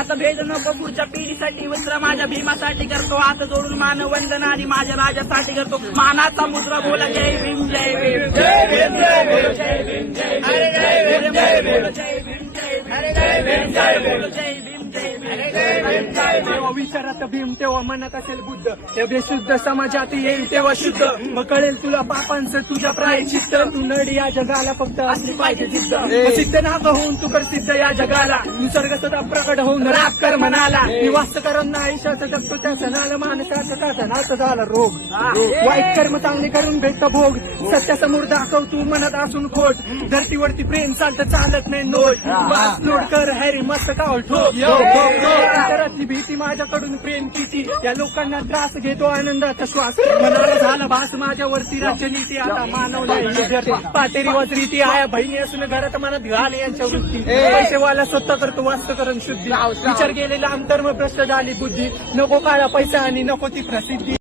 जात भेद नको पुढच्या पिढीसाठी वस्त्र माझ्या भीमासाठी करतो हात जोडून मान वंदना आणि माझ्या राजासाठी करतो मानाचा मुद्रा बोला जय भीम जय भीम जय भीम जय भीम जय भीम जय भीम जय भीम जय भीम जय भीम जय भीम जय भीम जय भीम जेव्हा विचारात भीम तेव्हा मनात असेल बुद्ध हे बेशुद्ध समाजात येईल तेव्हा शुद्ध मग कळेल तुला पापांचं तुझ्या प्रायश्चित्त तू नडी या जगाला फक्त असली पाहिजे जिद्द सिद्ध नाग होऊन तू कर सिद्ध या जगाला निसर्ग सदा प्रकट होऊन राग कर मनाला निवास करून आयुष्याचं जगतो त्या सणाला माणसाचं का सणाचं झाला रोग वाईट कर्म चांगले करून भेटतं भोग सत्यासमोर दाखव तू मनात असून खोट धरतीवरती प्रेम चालत नाही नोट लोड कर हॅरी मस्त कावळ ठोक अंतरातली भीती माझ्याकडून प्रेम किती या लोकांना त्रास घेतो आनंदाचा श्वास मनाला झाला भास माझ्यावरती राज्यनीती आता मानवला पाटेरी वजरीती आया बहिणी असून घरात मनात घाल यांच्या वृत्ती पैसेवाला स्वतः करतो वास्तकरण शुद्धी विचार गेलेला अंतर्म भ्रष्ट झाली बुद्धी नको काळा पैसा आणि नको ती प्रसिद्धी